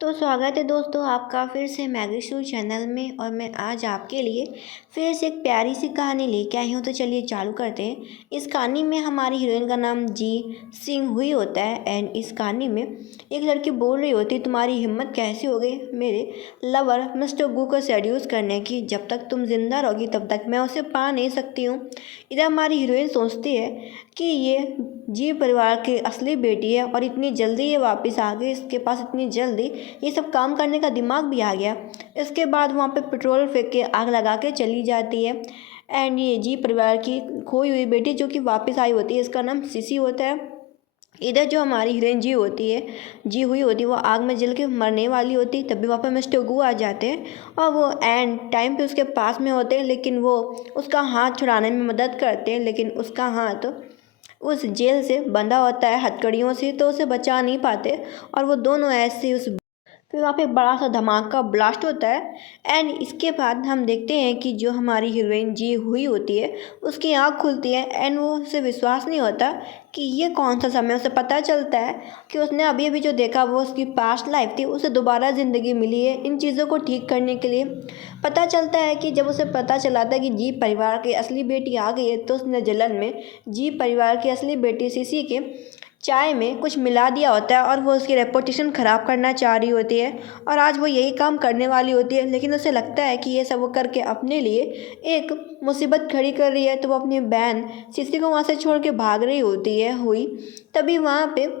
तो स्वागत है दोस्तों आपका फिर से मैगी शो चैनल में। और मैं आज आपके लिए फिर से एक प्यारी सी कहानी लेके आई हूँ। तो चलिए चालू करते हैं। इस कहानी में हमारी हीरोइन का नाम जी सिंह हुई होता है। एंड इस कहानी में एक लड़की बोल रही होती है, तुम्हारी हिम्मत कैसी हो गई मेरे लवर मिस्टर गू को सेड्यूस करने की। जब तक तुम जिंदा रहोगी तब तक मैं उसे पा नहीं सकती हूँ। इधर हमारी हीरोइन सोचती है कि ये जी परिवार की असली बेटी है और इतनी जल्दी ये वापस आ गई, इसके पास इतनी जल्दी ये सब काम करने का दिमाग भी आ गया। इसके बाद वहाँ पे पेट्रोल फेंक के आग लगा के चली जाती है। एंड ये जी परिवार की खोई हुई बेटी जो कि वापस आई होती है, इसका नाम सिसी होता है। इधर जो हमारी हीरोइन जी होती है, जी हुई होती है, वो आग में जल के मरने वाली होती है। तभी वहाँ पे मिस्टर गू आ जाते हैं और वो एंड टाइम पे उसके पास में होते हैं, लेकिन वो उसका हाथ छुड़ाने में मदद करते हैं। लेकिन उसका हाथ उस जेल से बंधा होता है हथकड़ियों से, तो उसे बचा नहीं पाते और वो दोनों ऐसे उस फिर वहाँ पे एक बड़ा सा धमाका ब्लास्ट होता है। एंड इसके बाद हम देखते हैं कि जो हमारी हीरोइन जी हुई होती है, उसकी आँख खुलती है। एंड वो उसे विश्वास नहीं होता कि ये कौन सा समय। उसे पता चलता है कि उसने अभी अभी जो देखा वो उसकी पास्ट लाइफ थी, उसे दोबारा ज़िंदगी मिली है इन चीज़ों को ठीक करने के लिए। पता चलता है कि जब उसे पता चला था कि जी परिवार की असली बेटी आ गई है, तो उसने जलन में जी परिवार की असली बेटी सीसी के चाय में कुछ मिला दिया होता है और वो उसकी रेपुटेशन ख़राब करना चाह रही होती है। और आज वो यही काम करने वाली होती है, लेकिन उसे लगता है कि ये सब वो करके अपने लिए एक मुसीबत खड़ी कर रही है। तो वो अपनी बहन सिसी को वहाँ से छोड़ के भाग रही होती है हुई। तभी वहाँ पे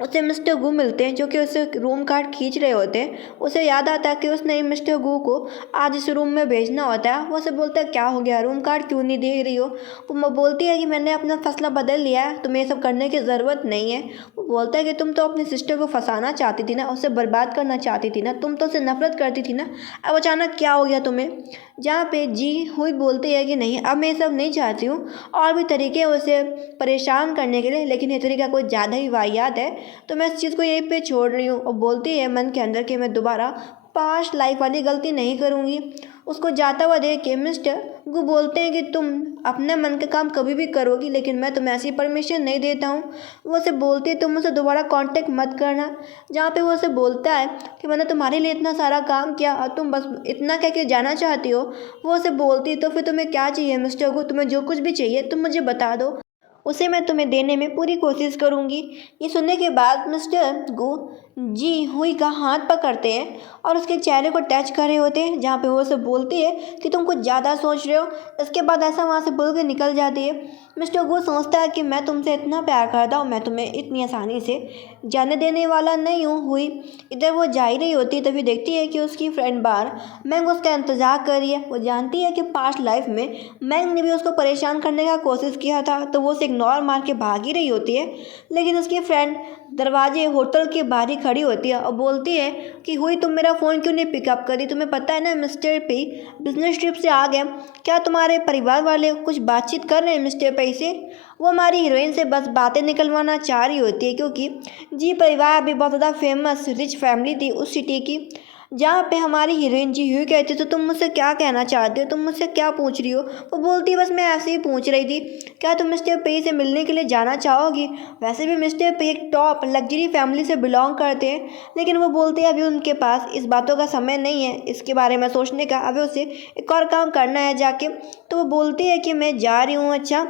उसे मिस्टर गू मिलते हैं, जो कि उसे रूम कार्ड खींच रहे होते हैं। उसे याद आता है कि उसने मिस्टर गू को आज इस रूम में भेजना होता है। वो उसे बोलता है क्या हो गया, रूम कार्ड क्यों नहीं दे रही हो। वो बोलती है कि मैंने अपना फैसला बदल लिया है, तुम्हें ये सब करने की ज़रूरत नहीं है। वो बोलता है कि तुम तो अपनी सिस्टर को फंसाना चाहती थी ना, उसे बर्बाद करना चाहती थी ना, तुम तो उसे नफरत करती थी ना, अब अचानक क्या हो गया तुम्हें। जहाँ पे जी हुई बोलती है कि नहीं, अब मैं ये सब नहीं चाहती हूँ। और भी तरीके हैं उसे परेशान करने के लिए, लेकिन ये तरीका कुछ ज़्यादा ही वाहियात है, तो मैं इस चीज़ को यहीं पे छोड़ रही हूँ। और बोलती है मन के अंदर कि मैं दोबारा पास्ट लाइफ वाली गलती नहीं करूँगी। उसको जाता हुआ देख के मिस्टर गु बोलते हैं कि तुम अपने मन के काम कभी भी करोगी, लेकिन मैं तुम्हें ऐसी परमिशन नहीं देता हूँ। वो उसे बोलती है तुम उसे दोबारा कांटेक्ट मत करना। जहाँ पे वो उसे बोलता है कि मैंने तुम्हारे लिए इतना सारा काम किया और तुम बस इतना कह के जाना चाहती हो। वो उसे बोलती है तो फिर तुम्हें क्या चाहिए मिस्टर गु, तुम्हें जो कुछ भी चाहिए तुम मुझे बता दो, उसे मैं तुम्हें देने में पूरी कोशिश करूँगी। ये सुनने के बाद मिस्टर गु जी हुई का हाथ पकड़ते हैं और उसके चेहरे को टच कर रहे होते हैं, जहाँ पे वो उसे बोलती है कि तुम कुछ ज़्यादा सोच रहे हो। इसके बाद ऐसा वहाँ से बोल के निकल जाती है। मिस्टर गु सोचता है कि मैं तुमसे इतना प्यार करता हूँ, मैं तुम्हें इतनी आसानी से जाने देने वाला नहीं हूँ हुई। इधर वो जा ही रही होती है, तभी देखती है कि उसकी फ्रेंड बाहर मैंग उसका इंतज़ार कर रही है। वो जानती है कि पास्ट लाइफ में मैंग ने भी उसको परेशान करने का कोशिश किया था, तो वो उसे इग्नोर मार के भाग ही रही होती है। लेकिन उसकी फ्रेंड दरवाजे होटल के बाहर ही खड़ी होती है और बोलती है कि हुई तुम मेरा फ़ोन क्यों नहीं पिकअप करी, तुम्हें पता है ना मिस्टर पी बिजनेस ट्रिप से आ गया, क्या तुम्हारे परिवार वाले कुछ बातचीत कर रहे हैं मिस्टर पी से। वो हमारी हीरोइन से बस बातें निकलवाना चाह रही होती है, क्योंकि जी परिवार भी बहुत ज़्यादा फेमस रिच फैमिली थी उस सिटी की। जहाँ पे हमारी हीरोइन जी हुई कहती तो तुम मुझसे क्या कहना चाहते हो, तुम मुझसे क्या पूछ रही हो। वो बोलती बस मैं ऐसे ही पूछ रही थी, क्या तुम मिस्टर पे से मिलने के लिए जाना चाहोगी। वैसे भी मिस्टर पे एक टॉप लग्जरी फैमिली से बिलोंग करते हैं, लेकिन वो बोलते हैं अभी उनके पास इस बातों का समय नहीं है, इसके बारे में सोचने का, अभी उसे एक और काम करना है जाके। तो वो बोलती है कि मैं जा रही हूँ। अच्छा,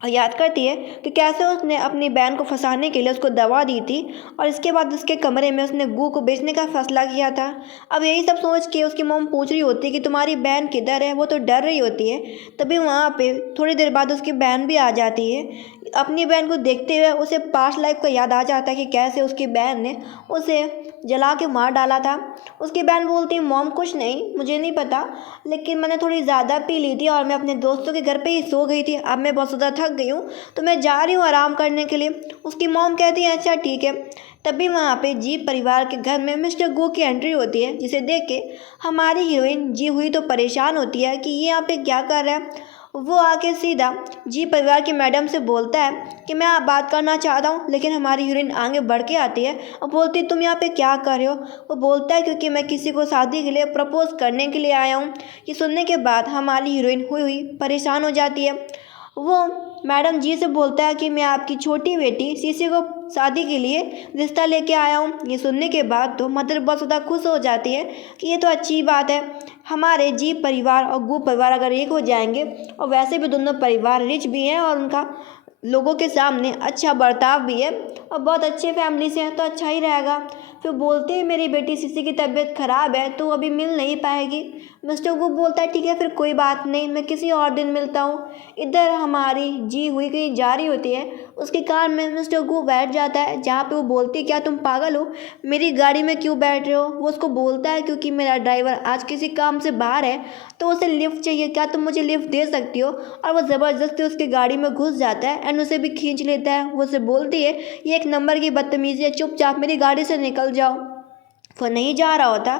और याद करती है कि कैसे उसने अपनी बहन को फंसाने के लिए उसको दवा दी थी और इसके बाद उसके कमरे में उसने गू को बेचने का फैसला किया था। अब यही सब सोच के उसकी मॉम पूछ रही होती है कि तुम्हारी बहन किधर है। वो तो डर रही होती है। तभी वहाँ पे थोड़ी देर बाद उसकी बहन भी आ जाती है। अपनी बहन को देखते हुए उसे पास्ट लाइफ का याद आ जाता है कि कैसे उसकी बहन ने उसे जला के मार डाला था। उसकी बहन बोलती है मॉम कुछ नहीं, मुझे नहीं पता, लेकिन मैंने थोड़ी ज़्यादा पी ली थी और मैं अपने दोस्तों के घर पे ही सो गई थी। अब मैं बहुत ज़्यादा थक गई हूँ, तो मैं जा रही हूँ आराम करने के लिए। उसकी मॉम कहती है अच्छा ठीक है। तभी वहाँ पे जी परिवार के घर में मिस्टर गो की एंट्री होती है, जिसे देख के हमारी हीरोइन जी हुई तो परेशान होती है कि ये यहाँ पे क्या कर रहा है। वो आके सीधा जी परिवार की मैडम से बोलता है कि मैं आप बात करना चाहता हूँ, लेकिन हमारी हीरोइन आगे बढ़ के आती है और बोलती है तुम यहाँ पे क्या कर रहे हो। वो बोलता है क्योंकि मैं किसी को शादी के लिए प्रपोज करने के लिए आया हूँ। ये सुनने के बाद हमारी हीरोइन हुई हुई परेशान हो जाती है। वो मैडम जी से बोलता है कि मैं आपकी छोटी बेटी सीसी को शादी के लिए रिश्ता लेके आया हूँ। ये सुनने के बाद तो मदर बहुत ज़्यादा खुश हो जाती है कि ये तो अच्छी बात है, हमारे जी परिवार और गू परिवार अगर एक हो जाएंगे, और वैसे भी दोनों परिवार रिच भी हैं और उनका लोगों के सामने अच्छा बर्ताव भी है और बहुत अच्छे फैमिली से हैं, तो अच्छा ही रहेगा। फिर बोलते हैं मेरी बेटी सीसी की तबीयत ख़राब है तो अभी मिल नहीं पाएगी। मिस्टर गु बोलता है ठीक है फिर कोई बात नहीं, मैं किसी और दिन मिलता हूँ। इधर हमारी जी हुई कहीं जा रही होती है, उसके कार में मिस्टर गु बैठ जाता है, जहाँ पे वो बोलती है क्या तुम पागल हो, मेरी गाड़ी में क्यों बैठ रहे हो। वो उसको बोलता है क्योंकि मेरा ड्राइवर आज किसी काम से बाहर है तो उसे लिफ्ट चाहिए, क्या तुम मुझे लिफ्ट दे सकती हो। और वो ज़बरदस्ती उसकी गाड़ी में घुस जाता है एंड उसे भी खींच लेता है। वो उसे बोलती है ये एक नंबर की बदतमीज़ी है, चुपचाप मेरी गाड़ी से निकल जाओ। वो नहीं जा रहा होता,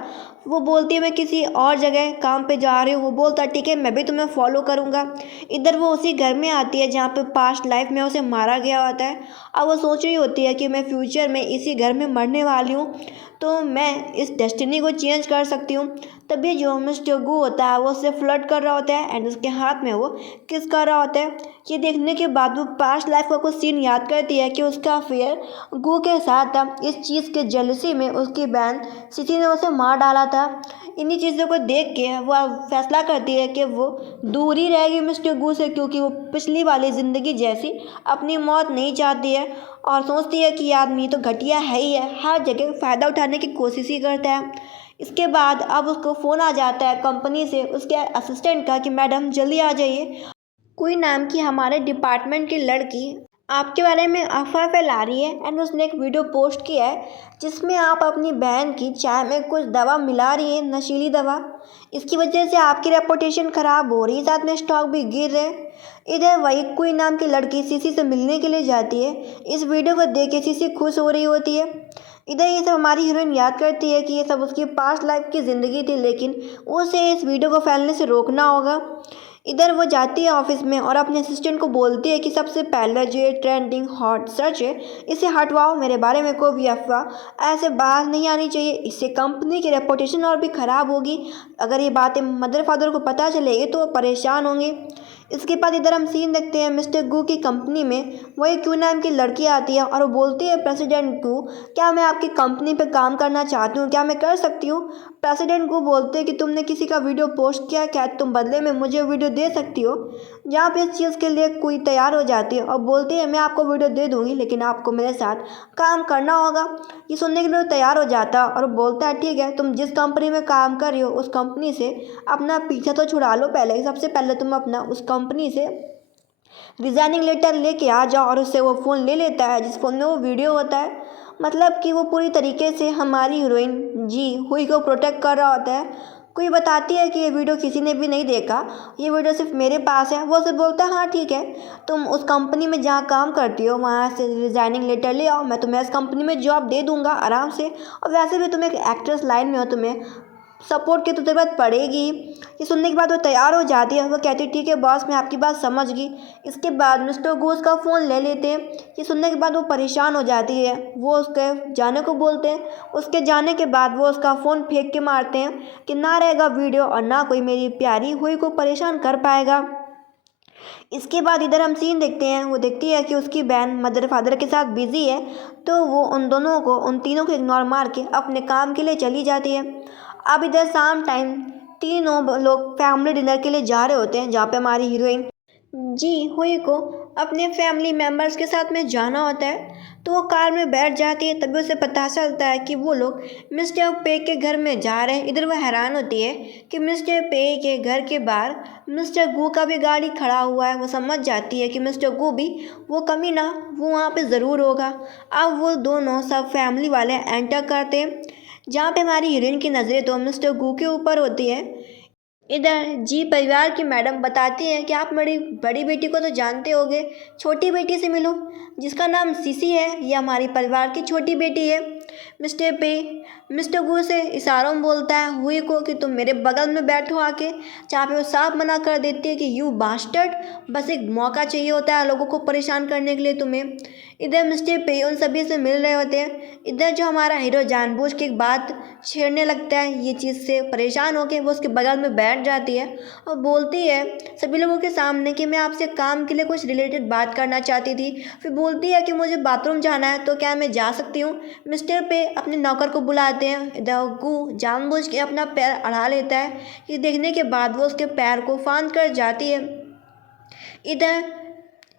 वो बोलती है मैं किसी और जगह काम पे जा रही हूँ। वो बोलता है ठीक है मैं भी तुम्हें फॉलो करूँगा। इधर वो उसी घर में आती है जहाँ पे पास्ट लाइफ में उसे मारा गया होता है। अब वो सोच रही होती है कि मैं फ्यूचर में इसी घर में मरने वाली हूँ, तो मैं इस डेस्टिनी को चेंज कर सकती हूँ। तभी जो मिस्टर गू होता है वो उससे फ्लर्ट कर रहा होता है एंड उसके हाथ में वो किस कर रहा होता है। ये देखने के बाद वो पास्ट लाइफ का कुछ सीन याद करती है कि उसका अफेयर गू के साथ था। इस चीज़ के जेलसी में उसकी बहन सिसी ने उसे मार डाला था। इन्हीं चीज़ों को देख के वो फैसला करती है कि वो दूर ही रहेगी मिस्टर गू से, क्योंकि वो पिछली वाली ज़िंदगी जैसी अपनी मौत नहीं चाहती है और सोचती है कि ये आदमी तो घटिया है ही है, हर जगह फ़ायदा उठाने की कोशिश ही करता है। इसके बाद अब उसको फ़ोन आ जाता है कंपनी से उसके असिस्टेंट का कि मैडम जल्दी आ जाइए, कोई नाम की हमारे डिपार्टमेंट की लड़की आपके बारे में अफवाह फैला रही है एंड उसने एक वीडियो पोस्ट किया है जिसमें आप अपनी बहन की चाय में कुछ दवा मिला रही है, नशीली दवा। इसकी वजह से आपकी रेपुटेशन ख़राब हो रही है, साथ में स्टॉक भी गिर रहे हैं। इधर वही कोई नाम की लड़की सीसी से मिलने के लिए जाती है। इस वीडियो को देख के सीसी खुश हो रही होती है। इधर ये सब हमारी हीरोइन याद करती है कि ये सब उसकी पास्ट लाइफ की ज़िंदगी थी, लेकिन उसे इस वीडियो को फैलने से रोकना होगा। इधर वो जाती है ऑफिस में और अपने असिस्टेंट को बोलती है कि सबसे पहले जो ये ट्रेंडिंग हॉट सर्च है इसे हटवाओ, मेरे बारे में कोई भी अफवाह ऐसे बाहर नहीं आनी चाहिए, इससे कंपनी की रेपुटेशन और भी ख़राब होगी। अगर ये बातें मदर फादर को पता चलेगी तो वो परेशान होंगे। इसके बाद इधर हम सीन देखते हैं मिस्टर गू की कंपनी में वही क्यू नाम की लड़की आती है और वो बोलती है प्रेसिडेंट गू क्या मैं आपकी कंपनी पे काम करना चाहती हूँ, क्या मैं कर सकती हूँ। प्रेसिडेंट गू बोलते हैं कि तुमने किसी का वीडियो पोस्ट किया, क्या तुम बदले में मुझे वीडियो दे सकती हो। जहाँ पे इस चीज़ के लिए कोई तैयार हो जाती है और बोलती है मैं आपको वीडियो दे दूँगी लेकिन आपको मेरे साथ काम करना होगा। ये सुनने के लिए तैयार हो जाता है और बोलता है ठीक है तुम जिस कंपनी में काम कर रही हो उस कंपनी से अपना पीछा तो छुड़ा लो, पहले सबसे पहले तुम अपना उस कंपनी से रिजाइनिंग लेटर लेके आ जाओ। और उससे वो फ़ोन ले लेता है जिस फ़ोन में वो वीडियो होता है। मतलब कि वो पूरी तरीके से हमारी हीरोइन जी हुई को प्रोटेक्ट कर रहा होता है। कोई बताती है कि ये वीडियो किसी ने भी नहीं देखा, ये वीडियो सिर्फ मेरे पास है। वो उसे बोलता है हाँ ठीक है तुम उस कंपनी में जहाँ काम करती हो वहाँ से रिजाइनिंग लेटर ले आओ, मैं तुम्हें इस कंपनी में जॉब दे दूँगा आराम से। और वैसे भी तुम एक एक्ट्रेस लाइन में हो, तुम्हें सपोर्ट की तो ज़रूरत पड़ेगी। ये सुनने के बाद वो तैयार हो जाती है, वो कहती है ठीक है बॉस मैं आपकी बात समझ गई। इसके बाद मिस्टर घोष का फ़ोन ले लेते हैं। ये सुनने के बाद वो परेशान हो जाती है, वो उसके जाने को बोलते हैं। उसके जाने के बाद वो उसका फ़ोन फेंक के मारते हैं कि ना रहेगा वीडियो और ना कोई मेरी प्यारी हुई को परेशान कर पाएगा। इसके बाद इधर हम सीन देखते हैं, वो देखती है कि उसकी बहन मदर फादर के साथ बिज़ी है, तो वो उन तीनों को इग्नोर मार के अपने काम के लिए चली जाती है। अब इधर शाम टाइम तीनों लोग फैमिली डिनर के लिए जा रहे होते हैं, जहाँ पे हमारी हीरोइन जी हुई को अपने फैमिली मेम्बर्स के साथ में जाना होता है। तो वो कार में बैठ जाती है, तभी उसे पता चलता है कि वो लोग मिस्टर पे के घर में जा रहे हैं। इधर वह हैरान होती है कि मिस्टर पे के घर के बाहर मिस्टर गू का भी गाड़ी खड़ा हुआ है। वो समझ जाती है कि मिस्टर गू भी वो कमीना वो वहाँ पे ज़रूर होगा। अब वो दोनों सब फैमिली वाले एंटर करते हैं, जहाँ पे हमारी हीरोइन की नज़रें तो मिस्टर गू के ऊपर होती है। इधर जी परिवार की मैडम बताती हैं कि आप मेरी बड़ी बेटी को तो जानते होंगे, छोटी बेटी से मिलो जिसका नाम सीसी है, यह हमारी परिवार की छोटी बेटी है। मिस्टर पे मिस्टर गू से इशारों में बोलता है हुई को कि तुम मेरे बगल में बैठो आके, जहाँ पे वो साफ मना कर देती है कि यू बास्टर्ड, बस एक मौका चाहिए होता है लोगों को परेशान करने के लिए तुम्हें। इधर मिस्टर पे उन सभी से मिल रहे होते हैं। इधर जो हमारा हीरो जानबूझ के एक बात छेड़ने लगता है। ये चीज़ से परेशान होकर वो उसके बगल में बैठ जाती है और बोलती है सभी लोगों के सामने कि मैं आपसे काम के लिए कुछ रिलेटेड बात करना चाहती थी। फिर बोलती है कि मुझे बाथरूम जाना है, तो क्या मैं जा सकती हूँ। मिस्टर पे अपने नौकर को बुलाते हैं। इधर गू जानबूझ के अपना पैर अड़ा लेता है। ये देखने के बाद वो उसके पैर को फांद कर जाती है। इधर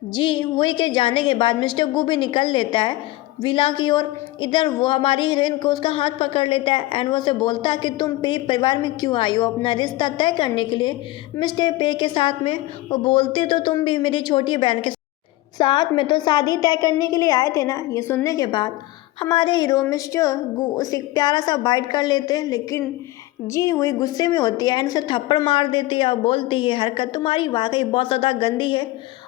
जी हुई के जाने के बाद मिस्टर गू भी निकल लेता है विला की ओर। इधर वो हमारी हीरोइन को उसका हाथ पकड़ लेता है एंड वो उसे बोलता है कि तुम मेरे परिवार में क्यों आई हो, अपना रिश्ता तय करने के लिए मिस्टर पे के साथ में। वो बोलती तो तुम भी मेरी छोटी बहन के साथ में तो शादी तय करने के लिए आए थे ना। ये सुनने के बाद हमारे हीरो मिस्टर गू उसे एक प्यारा सा बाइट कर लेते हैं, लेकिन जी हुई गुस्से में होती है एंड उसे थप्पड़ मार देती है और बोलती है हरकत तुम्हारी वाकई बहुत ज़्यादा गंदी है।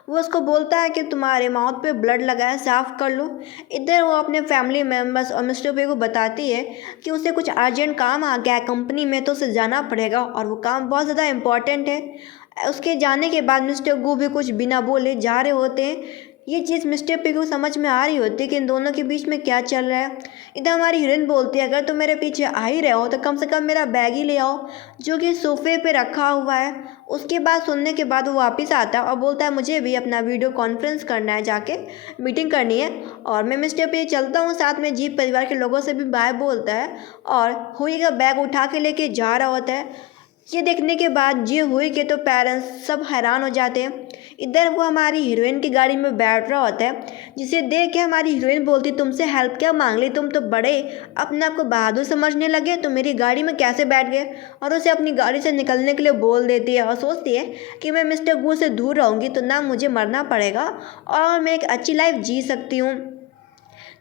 वो उसको बोलता है कि तुम्हारे माउथ पे ब्लड लगा है, साफ़ कर लो। इधर वो अपने फैमिली मेम्बर्स और मिस्टर पे को बताती है कि उसे कुछ अर्जेंट काम आ गया है कंपनी में, तो उसे जाना पड़ेगा और वो काम बहुत ज़्यादा इम्पॉर्टेंट है। उसके जाने के बाद मिस्टर गू भी कुछ बिना बोले जा रहे होते हैं। ये चीज़ मिस्टर पे को समझ में आ रही होती है कि इन दोनों के बीच में क्या चल रहा है। इधर हमारी हीरोइन बोलती है अगर तुम मेरे पीछे आ ही रहे हो तो कम से कम मेरा बैग ही ले आओ, जो कि सोफे पे रखा हुआ है। उसके बाद सुनने के बाद वो वापस आता है और बोलता है मुझे भी अपना वीडियो कॉन्फ्रेंस करना है, जाके मीटिंग करनी है और मैं मिस्टर पे चलता हूँ। साथ में जीप परिवार के लोगों से भी बाय बोलता है और हुई का बैग उठा के लेके जा रहा होता है। ये देखने के बाद जी हुई के तो पेरेंट्स सब हैरान हो जाते हैं। इधर वो हमारी हीरोइन की गाड़ी में बैठ रहा होता है, जिसे देख के हमारी हीरोइन बोलती तुमसे हेल्प क्या मांग ली, तुम तो बड़े अपने आप को बहादुर समझने लगे, तो मेरी गाड़ी में कैसे बैठ गए। और उसे अपनी गाड़ी से निकलने के लिए बोल देती है और सोचती है कि मैं मिस्टर गू से दूर रहूँगी तो ना मुझे मरना पड़ेगा और मैं एक अच्छी लाइफ जी सकती हूँ।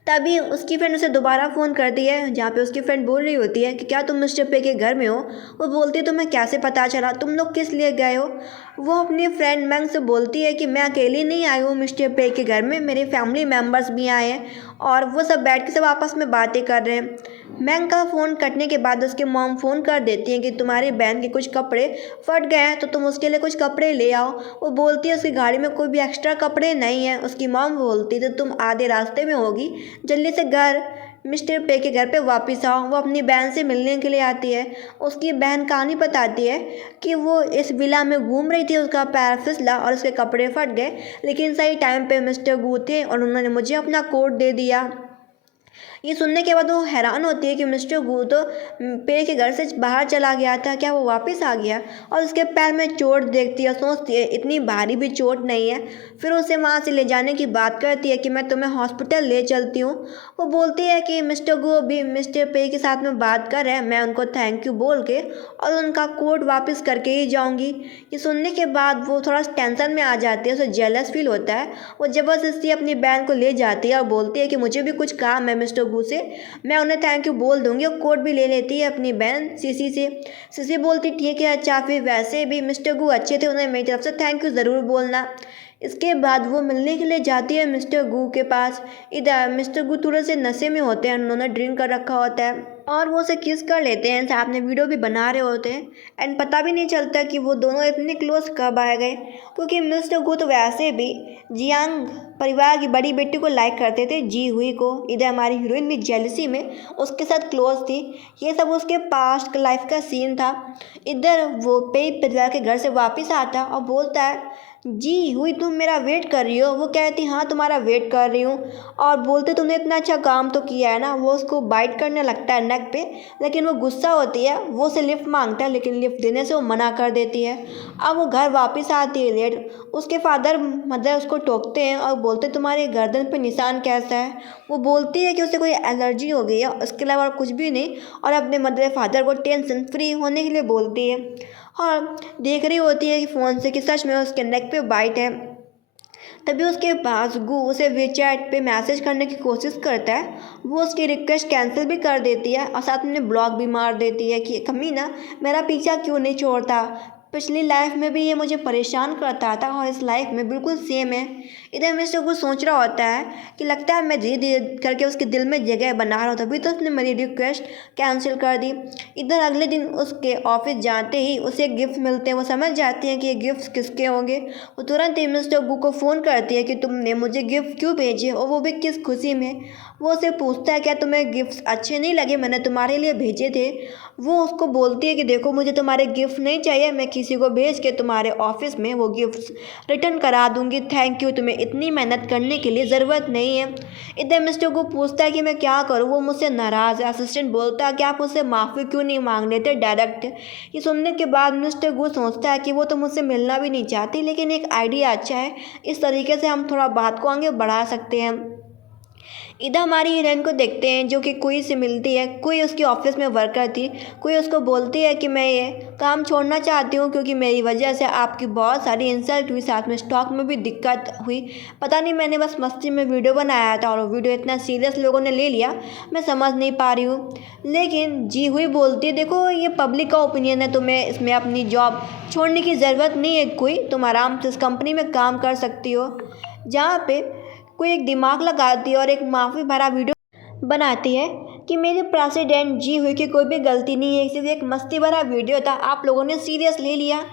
तभी उसकी फ्रेंड उसे दोबारा फ़ोन करती है, जहाँ पे उसकी फ्रेंड बोल रही होती है कि क्या तुम मिस्टर पे के घर में हो। वो बोलती है तुम्हें कैसे पता चला, तुम लोग किस लिए गए हो। वो अपनी फ्रेंड मैंग से बोलती है कि मैं अकेली नहीं आई हूँ मिस्टर पे के घर में, मेरे फैमिली मेम्बर्स भी आए हैं और वो सब बैठ के सब आपस में बातें कर रहे हैं। मैंग का फ़ोन कटने के बाद उसके मॉम फ़ोन कर देती हैं कि तुम्हारी बहन के कुछ कपड़े फट गए हैं, तो तुम उसके लिए कुछ कपड़े ले आओ। वो बोलती है उसकी गाड़ी में कोई भी एक्स्ट्रा कपड़े नहीं हैं। उसकी मॉम बोलती है तो तुम आधे रास्ते में होगी, जल्दी से घर मिस्टर पे के घर पे वापस आओ। वो अपनी बहन से मिलने के लिए आती है। उसकी बहन कहानी बताती है कि वो इस विला में घूम रही थी, उसका पैर फिसला और उसके कपड़े फट गए, लेकिन सही टाइम पे मिस्टर गू थे और उन्होंने मुझे अपना कोट दे दिया। ये सुनने के बाद वो हैरान होती है कि मिस्टर गू तो पे के घर से बाहर चला गया था, क्या वो वापस आ गया। और उसके पैर में चोट देखती है, सोचती है इतनी भारी भी चोट नहीं है। फिर उसे वहाँ से ले जाने की बात करती है कि मैं तुम्हें हॉस्पिटल ले चलती हूँ। वो बोलती है कि मिस्टर गू भी मिस्टर पे के साथ में बात कर रहे हैं, मैं उनको थैंक यू बोल के और उनका कोट वापस करके ही जाऊँगी। ये सुनने के बाद वो थोड़ा टेंशन में आ जाती है, उसे जेलस फील होता है। वो ज़बरदस्ती अपनी बहन को ले जाती है और बोलती है कि मुझे भी कुछ काम है मिस्टर गू से, मैं उन्हें थैंक यू बोल दूंगी। और कोट भी ले लेती है अपनी बहन सीसी से। सीसी बोलती ठीक है, अच्छा फिर वैसे भी मिस्टर गू अच्छे थे, उन्हें मेरी तरफ से थैंक यू ज़रूर बोलना। इसके बाद वो मिलने के लिए जाती है मिस्टर गू के पास। इधर मिस्टर गू थोड़े से नशे में होते हैं, उन्होंने ड्रिंक कर रखा होता है और वो उसे किस कर लेते हैं, साथ में वीडियो भी बना रहे होते हैं। एंड पता भी नहीं चलता कि वो दोनों इतने क्लोज कब आ गए, क्योंकि मिस्टर गू तो वैसे भी जियांग परिवार की बड़ी बेटी को लाइक करते थे, जी हुई को। इधर हमारी हीरोइन भी जेलसी में उसके साथ क्लोज थी। ये सब उसके पास्ट लाइफ का सीन था। इधर वो पे परिवार के घर से वापस आता और बोलता है जी हुई तुम मेरा वेट कर रही हो। वो कहती हाँ तुम्हारा वेट कर रही हूँ और बोलते तुमने इतना अच्छा काम तो किया है ना। वो उसको बाइट करने लगता है नेक पे, लेकिन वो गुस्सा होती है। वो उसे लिफ्ट मांगता है, लेकिन लिफ्ट देने से वो मना कर देती है। अब वो घर वापस आती है लेट। उसके फादर मदर उसको टोकते हैं और बोलते तुम्हारे गर्दन पे निशान कैसा है। वो बोलती है कि उसे कोई एलर्जी हो गई है, उसके अलावा और कुछ भी नहीं, और अपने मदर फादर को टेंशन फ्री होने के लिए बोलती है। और देख रही होती है कि फ़ोन से कि सच में उसके नेक पे बाइट है। तभी उसके पास गू उसे वीचैट पे मैसेज करने की कोशिश करता है। वो उसकी रिक्वेस्ट कैंसिल भी कर देती है और साथ में ब्लॉक भी मार देती है कि कमीना मेरा पीछा क्यों नहीं छोड़ता। पिछली लाइफ में भी ये मुझे परेशान करता था और इस लाइफ में बिल्कुल सेम है। इधर मिस्टर को सोच रहा होता है कि लगता है मैं धीरे धीरे करके उसके दिल में जगह बना रहा था, तभी तो उसने मेरी रिक्वेस्ट कैंसिल कर दी। इधर अगले दिन उसके ऑफिस जाते ही उसे गिफ्ट मिलते हैं। वो समझ जाती है कि ये गिफ्ट किसके होंगे। वो तुरंत ही मिस्टर गु को फ़ोन करती है कि तुमने मुझे गिफ्ट क्यों भेजे और वो भी किस खुशी में। वो उसे पूछता है क्या तुम्हें गिफ्ट्स अच्छे नहीं लगे, मैंने तुम्हारे लिए भेजे थे। वो उसको बोलती है कि देखो मुझे तुम्हारे गिफ्ट नहीं चाहिए, मैं किसी को भेज के तुम्हारे ऑफिस में वो गिफ्ट्स रिटर्न करा दूंगी, थैंक यू, तुम्हें इतनी मेहनत करने के लिए ज़रूरत नहीं है। इधर मिस्टर को पूछता है कि मैं क्या करूँ, वो मुझसे नाराज़ है। असिस्टेंट बोलता है कि आप उससे माफ़ी क्यों नहीं मांग लेते डायरेक्ट। ये सुनने के बाद मिस्टर गु सोचता है कि वो तो मुझसे मिलना भी नहीं चाहती, लेकिन एक आइडिया अच्छा है, इस तरीके से हम थोड़ा बात को आगे बढ़ा सकते हैं। इधर हमारी हीरोइन को देखते हैं जो कि कोई से मिलती है। कोई उसकी ऑफिस में वर्कर थी। कोई उसको बोलती है कि मैं ये काम छोड़ना चाहती हूँ क्योंकि मेरी वजह से आपकी बहुत सारी इंसल्ट हुई, साथ में स्टॉक में भी दिक्कत हुई। पता नहीं, मैंने बस मस्ती में वीडियो बनाया था और वो वीडियो इतना सीरियस लोगों ने ले लिया, मैं समझ नहीं पा रही हूँ। लेकिन जी हुई बोलती है देखो ये पब्लिक का ओपिनियन है, तुम्हें इसमें अपनी जॉब छोड़ने की ज़रूरत नहीं है। कोई तुम आराम से इस कंपनी में काम कर सकती हो। जहाँ पे कोई एक दिमाग लगाती है और एक माफ़ी भरा वीडियो बनाती है कि मेरे प्रेसिडेंट जी हुई की कोई भी गलती नहीं है, सिर्फ एक मस्ती भरा वीडियो था, आप लोगों ने सीरियस ले लिया।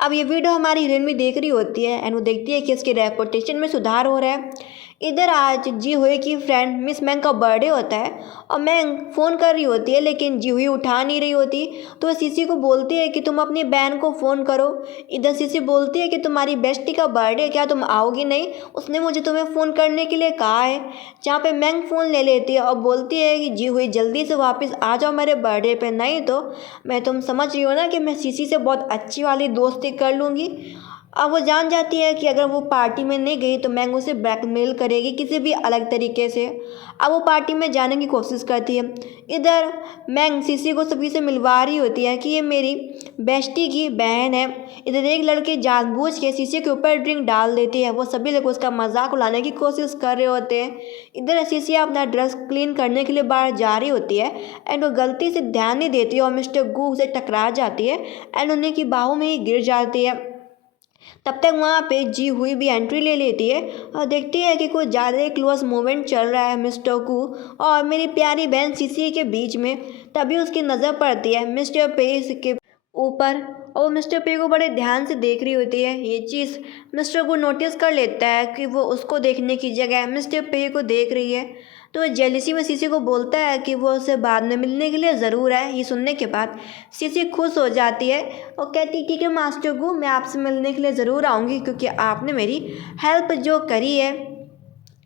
अब ये वीडियो हमारी हीरोइन भी देख रही होती है एंड वो देखती है कि इसके रेपुटेशन में सुधार हो रहा है। इधर आज जी हुई की फ्रेंड मिस मैंग का बर्थडे होता है और मैंग फ़ोन कर रही होती है लेकिन जी हुई उठा नहीं रही होती। तो वह सीसी को बोलती है कि तुम अपनी बहन को फ़ोन करो। इधर सीसी बोलती है कि तुम्हारी बेस्टी का बर्थडे, क्या तुम आओगी नहीं, उसने मुझे तुम्हें फ़ोन करने के लिए कहा है। जहाँ पे मैंग फ़ोन ले लेती है और बोलती है कि जी हुई जल्दी से वापस आ जाओ मेरे बर्थडे पे, नहीं तो मैं, तुम समझ रही हो ना कि मैं सीसी से बहुत अच्छी वाली दोस्ती कर लूँगी। अब वो जान जाती है कि अगर वो पार्टी में नहीं गई तो मैंग उसे ब्लैकमेल करेगी किसी भी अलग तरीके से। अब वो पार्टी में जाने की कोशिश करती है। इधर मैंग सीसी को सभी से मिलवा रही होती है कि ये मेरी बेस्टी की बहन है। इधर एक लड़के जानबूझ के सीसी के ऊपर ड्रिंक डाल देती है। वो सभी लोग उसका मजाक उड़ाने की कोशिश कर रहे होते हैं। इधर सीसी अपना ड्रेस क्लीन करने के लिए बाहर जा रही होती है एंड वो गलती से ध्यान नहीं देती है और मिस्टर गू से टकरा जाती है एंड उन्हीं की बाहों में ही गिर जाती है। तब तक वहाँ पे जी हुई भी एंट्री ले लेती है और देखती है कि कुछ ज़्यादा ही क्लोज मोमेंट चल रहा है मिस्टर कू और मेरी प्यारी बहन सीसी के बीच में। तभी उसकी नज़र पड़ती है मिस्टर पे के ऊपर और मिस्टर पे को बड़े ध्यान से देख रही होती है। ये चीज़ मिस्टर को नोटिस कर लेता है कि वो उसको देखने की जगह मिस्टर पे को देख रही है। तो जेलिसी में सीसी को बोलता है कि वो उसे बाद में मिलने के लिए ज़रूर है। ये सुनने के बाद सीसी खुश हो जाती है और कहती ठीक है मास्टर गु, मैं आपसे मिलने के लिए ज़रूर आऊँगी क्योंकि आपने मेरी हेल्प जो करी है।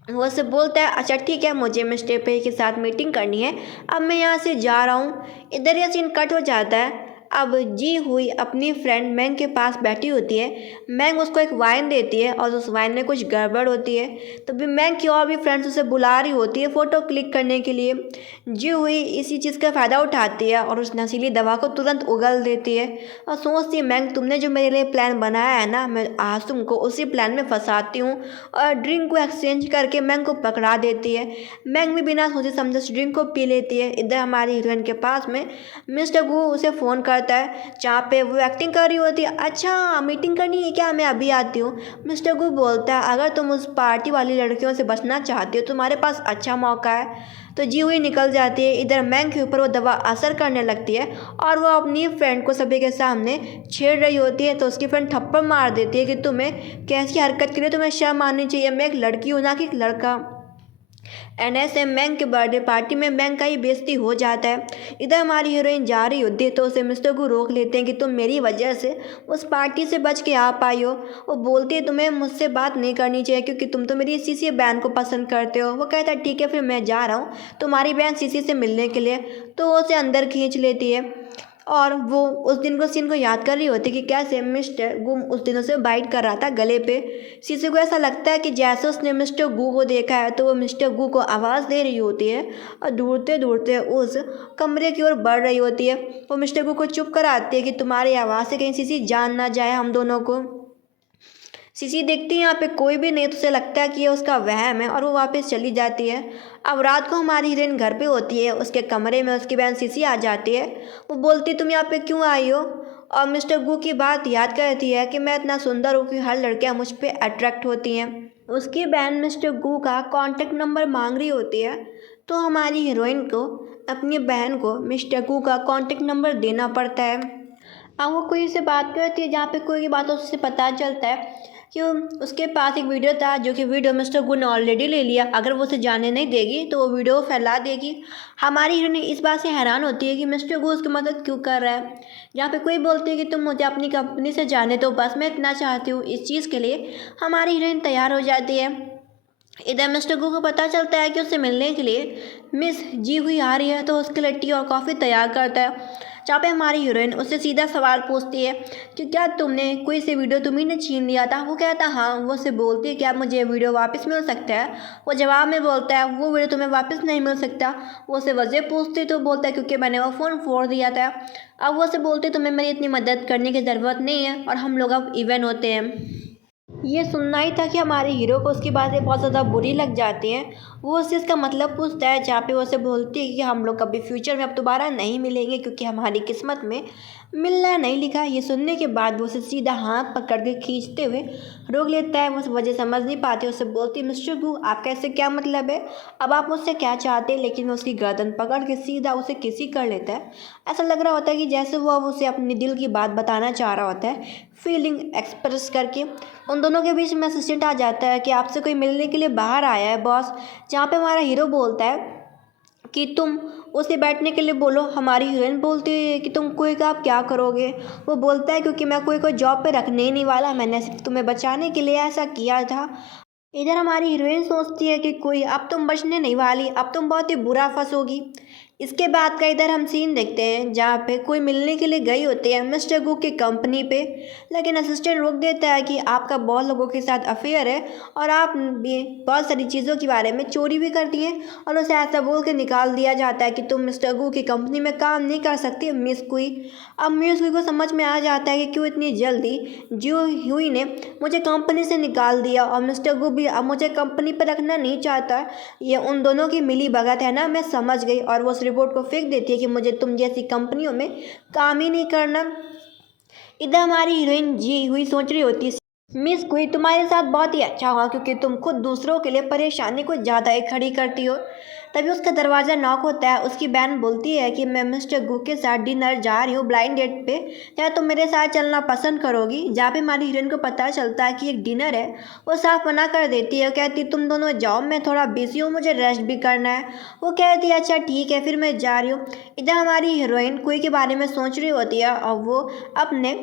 वो उसे बोलता है अच्छा ठीक है, मुझे मिस्टर पे के साथ मीटिंग करनी है, अब मैं यहाँ से जा रहा हूँ। इधर ये सीन कट हो जाता है। अब जी हुई अपनी फ्रेंड मैंग के पास बैठी होती है। मैंग उसको एक वाइन देती है और उस वाइन में कुछ गड़बड़ होती है। तभी मैंग की और भी फ्रेंड्स उसे बुला रही होती है फ़ोटो क्लिक करने के लिए। जी हुई इसी चीज़ का फ़ायदा उठाती है और उस नशीली दवा को तुरंत उगल देती है और सोचती है मैंग तुमने जो मेरे लिए प्लान बनाया है ना, मैं आज तुमको उसी प्लान में फंसाती हूँ। और ड्रिंक को एक्सचेंज करके मैंग को पकड़ा देती है। मैंग भी बिना सोचे समझे उस ड्रिंक को पी लेती है। इधर हमारी हीरोइन के पास में मिस्टर गू उसे फ़ोन करता है जहाँ पे वो एक्टिंग कर रही होती है। अच्छा मीटिंग करनी है क्या, मैं अभी आती हूँ। मिस्टर गू बोलता है अगर तुम उस पार्टी वाली लड़कियों से बचना चाहती हो तुम्हारे पास अच्छा मौका है। तो जी हुई निकल जाती है। इधर मैंग के ऊपर वो दवा असर करने लगती है और वो अपनी फ्रेंड को सभी के सामने छेड़ रही होती है। तो उसकी फ्रेंड थप्पड़ मार देती है कि तुम्हें कैसी हरकत के लिए तुम्हें शर्म आनी चाहिए, मैं एक लड़की हूँ ना कि एक लड़का। ऐसे मैंग के बर्थडे पार्टी में मैंग का ही बेइज्जती हो जाता है। इधर हमारी हीरोइन जा रही होती है तो उसे मिस्टर को रोक लेते हैं कि तुम मेरी वजह से उस पार्टी से बच के आ पाई हो। वो बोलती है तुम्हें मुझसे बात नहीं करनी चाहिए क्योंकि तुम तो मेरी सीसी बहन को पसंद करते हो। वो कहता है ठीक है फिर मैं जा रहा हूँ तुम्हारी बहन सीसी से मिलने के लिए। तो वो उसे अंदर खींच लेती है और वो उस दिन को सीन को याद कर रही होती कि कैसे मिस्टर गू उस दिन उसे बाइट कर रहा था गले पे। सीसी को ऐसा लगता है कि जैसे उसने मिस्टर गू को देखा है तो वो मिस्टर गू को आवाज़ दे रही होती है और ढूंढते ढूंढते उस कमरे की ओर बढ़ रही होती है। वो मिस्टर गू को चुप कराती है कि तुम्हारी आवाज़ से कहीं सीसी जान ना जाए हम दोनों को। सीसी देखती है यहाँ पे कोई भी नहीं तो उसे लगता है कि ये उसका वहम है और वो वापस चली जाती है। अब रात को हमारी हीरोइन घर पे होती है, उसके कमरे में उसकी बहन सीसी आ जाती है। वो बोलती तुम यहाँ पे क्यों आई हो। और मिस्टर गू की बात याद करती है कि मैं इतना सुंदर हूँ कि हर लड़कियाँ मुझ पे अट्रैक्ट होती हैं। उसकी बहन मिस्टर गू का कांटेक्ट नंबर मांग रही होती है, तो हमारी हीरोइन को अपनी बहन को मिस्टर गू का कांटेक्ट नंबर देना पड़ता है। अब वो कोई से बात करती है जहाँ पे कोई की बातों से पता चलता है कि उसके पास एक वीडियो था, जो कि वीडियो मिस्टर गू ने ऑलरेडी ले लिया। अगर वो उसे जाने नहीं देगी तो वो वीडियो फैला देगी। हमारी हीरोइन इस बात से हैरान होती है कि मिस्टर गू उसकी मदद क्यों कर रहा है। जहाँ पे कोई बोलती है कि तुम मुझे अपनी कंपनी से जाने दो, बस मैं इतना चाहती हूँ। इस चीज़ के लिए हमारी हीरोइन तैयार हो जाती है। इधर मिस्टर गू को पता चलता है कि उससे मिलने के लिए मिस जी हुई आ रही है, तो उसके लिए टी और कॉफ़ी तैयार करता है। जहाँ पे हमारी हीरोइन उससे सीधा सवाल पूछती है कि क्या तुमने कोई से वीडियो तुम्ही ने छीन लिया था। वो कहता हाँ। वो उससे बोलती है क्या मुझे वीडियो वापस मिल सकता है। वो जवाब में बोलता है वो वीडियो तुम्हें वापस नहीं मिल सकता। वो उससे वजह पूछती तो बोलता है क्योंकि मैंने वो फ़ोन फोड़ दिया था। अब वो उससे बोलती तुम्हें मेरी इतनी मदद करने की ज़रूरत नहीं है और हम लोग अब इवन होते हैं। ये सुनना ही था कि हमारे हीरो को उसकी बातें बहुत ज़्यादा बुरी लग जाती हैं। वो उससे इसका मतलब पूछता है, जहाँ पे वो उसे बोलती है कि हम लोग कभी फ्यूचर में अब दोबारा नहीं मिलेंगे क्योंकि हमारी किस्मत में मिलना नहीं लिखा। ये सुनने के बाद वो उसे सीधा हाथ पकड़ के खींचते हुए रोक लेता है। वो उस वजह समझ नहीं पाती। उससे बोलती है मिस्टर गू आपका इससे क्या मतलब है, अब आप मुझसे क्या चाहते हैं। लेकिन वो उसकी गर्दन पकड़ के सीधा उसे किसी कर लेता है। ऐसा लग रहा होता है कि जैसे वो अब उसे अपने दिल की बात बताना चाह रहा होता है, फीलिंग एक्सप्रेस करके। उन दोनों के बीच में असिस्टेंट आ जाता है कि आपसे कोई मिलने के लिए बाहर आया है बॉस। जहाँ पे हमारा हीरो बोलता है कि तुम उसे बैठने के लिए बोलो। हमारी हीरोइन बोलती है कि तुम कोई का आप क्या करोगे। वो बोलता है क्योंकि मैं कोई को जॉब पे रखने ही नहीं वाला, मैंने सिर्फ तुम्हें बचाने के लिए ऐसा किया था। इधर हमारी हीरोइन सोचती है कि कोई अब तुम बचने नहीं वाली, अब तुम बहुत ही बुरा फंसोगी। इसके बाद का इधर हम सीन देखते हैं जहाँ पे कोई मिलने के लिए गई होती है मिस्टर गू की कंपनी पे। लेकिन असिस्टेंट रोक देता है कि आपका बहुत लोगों के साथ अफेयर है और आप भी बहुत सारी चीज़ों के बारे में चोरी भी करती हैं। और उसे ऐसा बोल के निकाल दिया जाता है कि तुम मिस्टर गू की कंपनी में काम नहीं कर सकती मिस कुई। अब मिस कुई को समझ में आ जाता है कि क्यों इतनी जल्दी जो हुई ने मुझे कंपनी से निकाल दिया और मिस्टर गू भी अब मुझे कंपनी पर रखना नहीं चाहता। ये उन दोनों की मिली भगत है ना, मैं समझ गई। और वो उस रिपोर्ट को फेंक देती है कि मुझे तुम जैसी कंपनियों में काम ही नहीं करना। इधर हमारी हीरोइन जी हुई सोच रही होती है मिस कोई तुम्हारे साथ बहुत ही अच्छा हुआ क्योंकि तुम खुद दूसरों के लिए परेशानी को ज़्यादा ही खड़ी करती हो। तभी उसका दरवाज़ा नॉक होता है। उसकी बहन बोलती है कि मैं मिस्टर गू के साथ डिनर जा रही हूँ ब्लाइंड डेट पे, क्या तुम मेरे साथ चलना पसंद करोगी। जहाँ पे हमारी हीरोइन को पता चलता है कि एक डिनर है, वो साफ मना कर देती है। कहती तुम दोनों जाओ, मैं थोड़ा बिजी हूँ, मुझे रेस्ट भी करना है। वो कहती है अच्छा ठीक है फिर मैं जा रही हूँ। इधर हमारी हीरोइन कोई के बारे में सोच रही होती है और वो अपने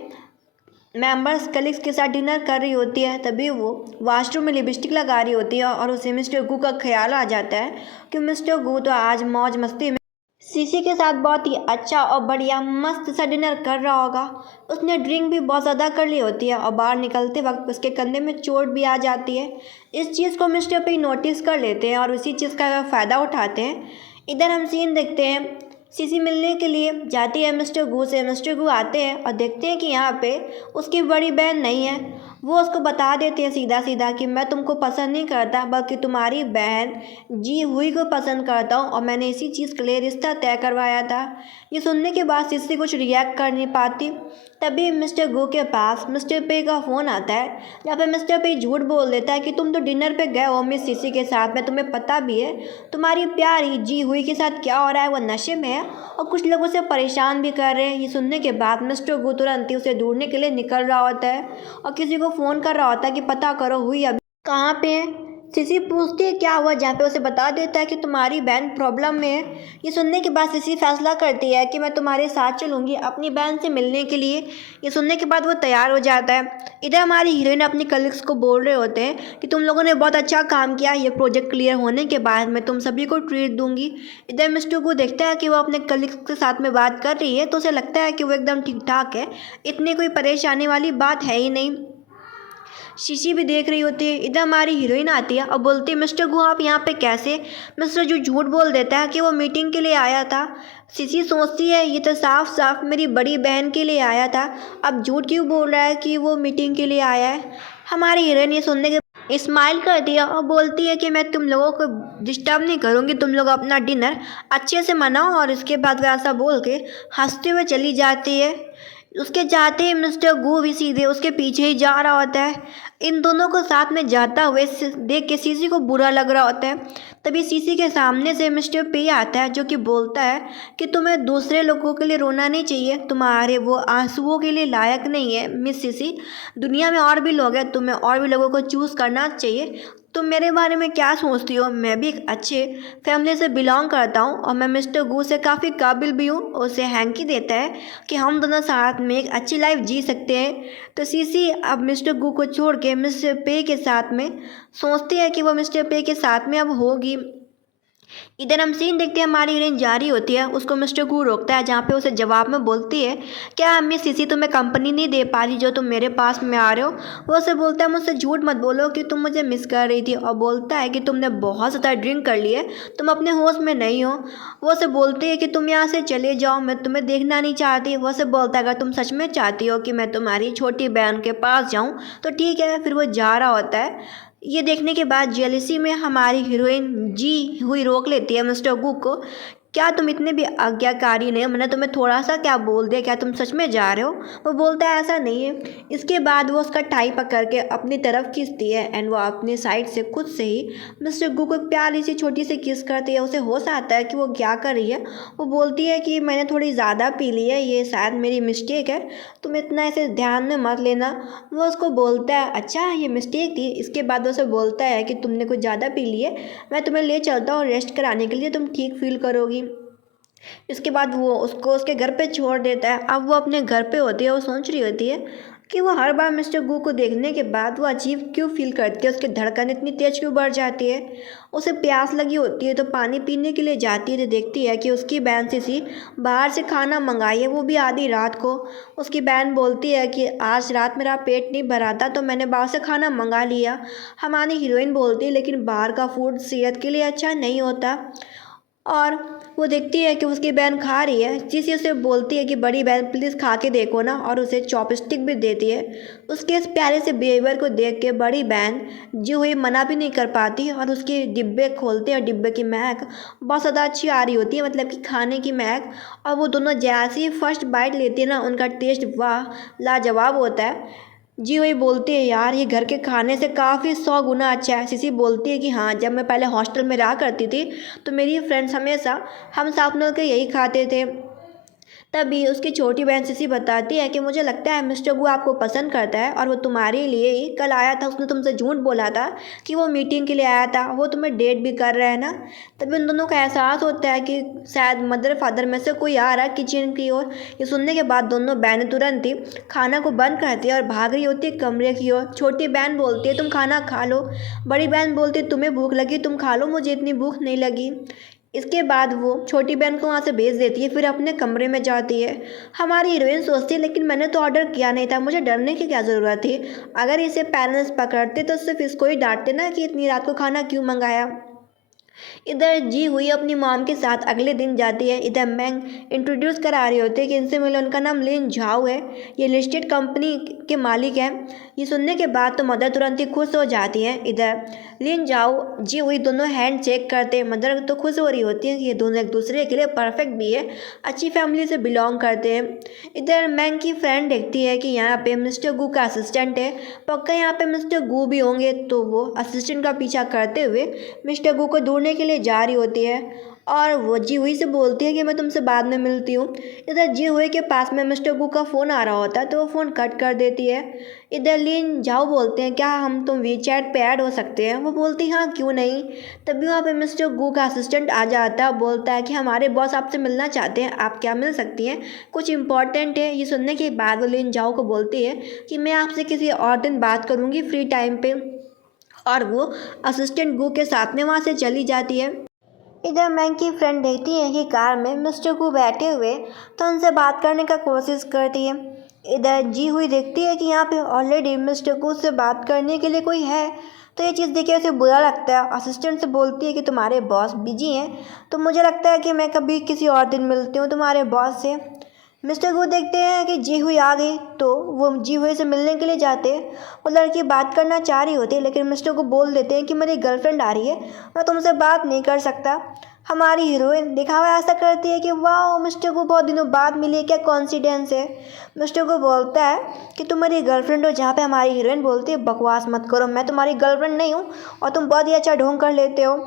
मेंबर्स कलीग्स के साथ डिनर कर रही होती है। तभी वो वॉशरूम में लिपस्टिक लगा रही होती है और उसे मिस्टर गू का ख्याल आ जाता है कि मिस्टर गू तो आज मौज मस्ती में सीसी के साथ बहुत ही अच्छा और बढ़िया मस्त सा डिनर कर रहा होगा। उसने ड्रिंक भी बहुत ज़्यादा कर ली होती है और बाहर निकलते वक्त उसके कंधे में चोट भी आ जाती है। इस चीज़ को मिस्टर पे नोटिस कर लेते हैं और उसी चीज़ का फ़ायदा उठाते हैं। इधर हम सीन देखते हैं सीसी मिलने के लिए जाती है मिस्टर गू से। मिस्टर गू आते हैं और देखते हैं कि यहाँ पे उसकी बड़ी बहन नहीं है। वो उसको बता देते हैं सीधा सीधा कि मैं तुमको पसंद नहीं करता बल्कि तुम्हारी बहन जी हुई को पसंद करता हूँ और मैंने इसी चीज़ के लिए रिश्ता तय करवाया था। ये सुनने के बाद सीसी कुछ रिएक्ट कर नहीं पाती। तभी मिस्टर गू के पास मिस्टर पे का फ़ोन आता है, जहाँ पे मिस्टर पे झूठ बोल देता है कि तुम तो डिनर पे गए हो मिस सीसी के साथ में, तुम्हें पता भी है तुम्हारी प्यारी जी हुई के साथ क्या हो रहा है, वो नशे में है और कुछ लोग उसे परेशान भी कर रहे हैं। ये सुनने के बाद मिस्टर गू तुरंत ही उसे ढूंढने के लिए निकल रहा होता है और किसी को फ़ोन कर रहा होता है कि पता करो हुई अभी कहाँ पे है। सिसी पूछती है क्या हुआ, जहाँ पे उसे बता देता है कि तुम्हारी बहन प्रॉब्लम में है। ये सुनने के बाद सिसी फैसला करती है कि मैं तुम्हारे साथ चलूँगी अपनी बहन से मिलने के लिए। ये सुनने के बाद वो तैयार हो जाता है। इधर हमारी हीरोइन अपनी कलीग्स को बोल रहे होते हैं कि तुम लोगों ने बहुत अच्छा काम किया, ये प्रोजेक्ट क्लियर होने के बाद मैं तुम सभी को ट्रीट दूंगी। इधर मिस्टर को देखता है कि वो अपने कलीग्स के साथ में बात कर रही है, तो उसे लगता है कि वो एकदम ठीक ठाक है, इतनी कोई परेशानी वाली बात है ही नहीं। शीशी भी देख रही होती है। इधर हमारी हीरोइन आती है और बोलती है मिस्टर गू आप यहाँ पे कैसे। मिस्टर जो झूठ बोल देता है कि वो मीटिंग के लिए आया था। शीशी सोचती है ये तो साफ साफ मेरी बड़ी बहन के लिए आया था, अब झूठ क्यों बोल रहा है कि वो मीटिंग के लिए आया है। हमारी हीरोइन ये सुनने के स्माइल कर दिया और बोलती है कि मैं तुम लोगों को डिस्टर्ब नहीं करूँगी, तुम लोग अपना डिनर अच्छे से मनाओ। और इसके बाद वह ऐसा बोल के हंसते हुए चली जाती है। उसके चाहते ही मिस्टर गू भी सीधे उसके पीछे ही जा रहा होता है। इन दोनों को साथ में जाता हुए देख के सीसी को बुरा लग रहा होता है। तभी सीसी के सामने से मिस्टर पे आता है जो कि बोलता है कि तुम्हें दूसरे लोगों के लिए रोना नहीं चाहिए, तुम्हारे वो आंसुओं के लिए लायक नहीं है मिस सीसी। दुनिया में और भी लोग हैं, तुम्हें और भी लोगों को चूज़ करना चाहिए। तुम मेरे बारे में क्या सोचती हो? मैं भी एक अच्छे फैमिली से बिलोंग करता हूँ और मैं मिस्टर गू से काफ़ी काबिल भी हूँ। उसे हैंकी देता है कि हम दोनों साथ में एक अच्छी लाइफ जी सकते हैं। तो सीसी अब मिस्टर गू को छोड़ के मिस्टर पे के साथ में सोचती है कि वो मिस्टर पे के साथ में अब होगी। इधर हम सीन देखते हैं, हमारी हीरोइन जा रही होती है, उसको मिस्टर गू रोकता है, जहाँ पे उसे जवाब में बोलती है क्या मिस सीसी तुम्हें कंपनी नहीं दे पा रही जो तुम मेरे पास में आ रहे हो। वो उसे बोलता है मुझसे झूठ मत बोलो कि तुम मुझे मिस कर रही थी, और बोलता है कि तुमने बहुत ज़्यादा ड्रिंक कर ली है, तुम अपने होश में नहीं हो। वो उसे बोलती है कि तुम यहाँ से चले जाओ, मैं तुम्हें देखना नहीं चाहती। वो उसे बोलता है अगर तुम सच में चाहती हो कि मैं तुम्हारी छोटी बहन के पास जाऊँ तो ठीक है। फिर वो जा रहा होता है। ये देखने के बाद जेलसी में हमारी हीरोइन जी हुई रोक लेती है मिस्टर गू को। क्या तुम इतने भी आज्ञाकारी नहीं हो? मैंने तुम्हें थोड़ा सा क्या बोल दिया, क्या तुम सच में जा रहे हो? वो बोलता है ऐसा नहीं है। इसके बाद वो उसका टाई पकड़ के अपनी तरफ खींचती है एंड वो अपनी साइड से खुद से ही मिस्टर गू को एक प्यारी सी छोटी सी किस करती है। उसे होश आता है कि वो क्या कर रही है। वो बोलती है कि मैंने थोड़ी ज़्यादा पी ली है, ये शायद मेरी मिस्टेक है, तुम इतना इसे ध्यान में मत लेना। वो उसको बोलता है अच्छा ये मिस्टेक थी। इसके बाद वो उसे बोलता है कि तुमने कुछ ज़्यादा पी ली है, मैं तुम्हें ले चलता हूँ रेस्ट कराने के लिए, तुम ठीक फील करोगी। इसके बाद वो उसको उसके घर पे छोड़ देता है। अब वो अपने घर पे होती है, वो सोच रही होती है कि वो हर बार मिस्टर गू को देखने के बाद वो अजीब क्यों फील करती है, उसकी धड़कन इतनी तेज क्यों बढ़ जाती है। उसे प्यास लगी होती है तो पानी पीने के लिए जाती है तो देखती है कि उसकी बहन सीसी बाहर से खाना मंगाई है, वो भी आधी रात को। उसकी बहन बोलती है कि आज रात मेरा पेट नहीं भरा था तो मैंने बाहर से खाना मंगा लिया। हमारी हीरोइन बोलती है लेकिन बाहर का फूड सेहत के लिए अच्छा नहीं होता। और वो देखती है कि उसकी बहन खा रही है, जिसे उसे बोलती है कि बड़ी बहन प्लीज़ खा के देखो ना, और उसे चॉपस्टिक भी देती है। उसके इस प्यारे से बिहेवियर को देख के बड़ी बहन जो हुई मना भी नहीं कर पाती और उसके डिब्बे खोलते हैं। डिब्बे की महक बहुत ज़्यादा अच्छी आ रही होती है, मतलब कि खाने की महक। और वो दोनों जैसे ही फर्स्ट बाइट लेती है ना, उनका टेस्ट वाह लाजवाब होता है। जी वही बोलती है यार ये घर के खाने से काफ़ी 100 गुना अच्छा है। सीसी बोलती है कि हाँ जब मैं पहले हॉस्टल में रहा करती थी तो मेरी फ्रेंड्स हमेशा हम साथ मिल के यही खाते थे। तभी उसकी छोटी बहन सिसी बताती है कि मुझे लगता है मिस्टर गू आपको पसंद करता है और वो तुम्हारे लिए ही कल आया था। उसने तुमसे झूठ बोला था कि वो मीटिंग के लिए आया था, वो तुम्हें डेट भी कर रहा है ना। तभी उन दोनों का एहसास होता है कि शायद मदर फादर में से कोई आ रहा है किचन की ओर। ये सुनने के बाद दोनों बहनें तुरंत ही खाना को बंद करती है और भाग रही होती है कमरे की ओर। छोटी बहन बोलती है तुम खाना खा लो। बड़ी बहन बोलती है तुम्हें भूख लगी तुम खा लो, मुझे इतनी भूख नहीं लगी। इसके बाद वो छोटी बहन को वहाँ से भेज देती है, फिर अपने कमरे में जाती है। हमारी हीरोइन सोचती है लेकिन मैंने तो ऑर्डर किया नहीं था, मुझे डरने की क्या ज़रूरत थी। अगर इसे पेरेंट्स पकड़ते तो सिर्फ इसको ही डांटते ना कि इतनी रात को खाना क्यों मंगाया। इधर जी हुई अपनी मॉम के साथ अगले दिन जाती है। इधर मैंग इंट्रोड्यूस करा रही होती है कि इनसे मिले, उनका नाम लिन झाओ है, ये लिस्टेड कंपनी के मालिक हैं। ये सुनने के बाद तो मदर तुरंत ही खुश हो जाती है। इधर लिन झाओ जी हुई दोनों हैंड चेक करते हैं। मदर तो खुश हो रही होती है कि ये दोनों एक दूसरे के लिए परफेक्ट भी है, अच्छी फैमिली से बिलोंग करते हैं। इधर मैंग की फ्रेंड देखती है कि यहाँ पे मिस्टर गू का असिस्टेंट है, पक्का यहाँ पे मिस्टर गू भी होंगे, तो वो असिस्टेंट का पीछा करते हुए मिस्टर गू को ढूंढने के लिए जा रही होती है। और वो जी हुई से बोलती है कि मैं तुमसे बाद में मिलती हूँ। इधर जी हुई के पास में मिस्टर गू का फ़ोन आ रहा होता है तो वो फ़ोन कट कर देती है। इधर लिन जाओ बोलते हैं क्या हम तुम वीचैट पे ऐड हो सकते हैं। वो बोलती हाँ क्यों नहीं। तभी वहाँ पे मिस्टर गू का असिस्टेंट आ जाता है, बोलता है कि हमारे बॉस आपसे मिलना चाहते हैं, आप क्या मिल सकती हैं, कुछ इंपॉर्टेंट है। ये सुनने के बाद वो लिन जाओ को बोलती है कि मैं आपसे किसी और दिन बात करूँगी फ्री टाइम पे। और वो असिस्टेंट गू के साथ में वहाँ से चली जाती है। इधर मैंग की फ्रेंड देखती है कि कार में मिस्टर गू बैठे हुए, तो उनसे बात करने का कोशिश करती है। इधर जी हुई देखती है कि यहाँ पे ऑलरेडी मिस्टर गू से बात करने के लिए कोई है, तो ये चीज़ देख के उसे बुरा लगता है। असिस्टेंट से बोलती है कि तुम्हारे बॉस बिजी हैं, तो मुझे लगता है कि मैं कभी किसी और दिन मिलती हूँ तुम्हारे बॉस से। मिस्टर गू देखते हैं कि जी हुई आ गई, तो वो जी हुई से मिलने के लिए जाते हैं। वो लड़की बात करना चाह रही होती है लेकिन मिस्टर को बोल देते हैं कि मेरी गर्लफ्रेंड आ रही है, मैं तुमसे बात नहीं कर सकता। हमारी हीरोइन दिखावा ऐसा करती है कि वाह मिस्टर को बहुत दिनों बाद मिली है, क्या कॉन्सिडेंस है। मिस्टर को बोलता है कि तुम मेरी गर्लफ्रेंड हो, जहाँ पे हमारी हीरोइन बोलती है बकवास मत करो, मैं तुम्हारी गर्लफ्रेंड नहीं हूँ और तुम बहुत ही अच्छा ढोंग कर लेते हो।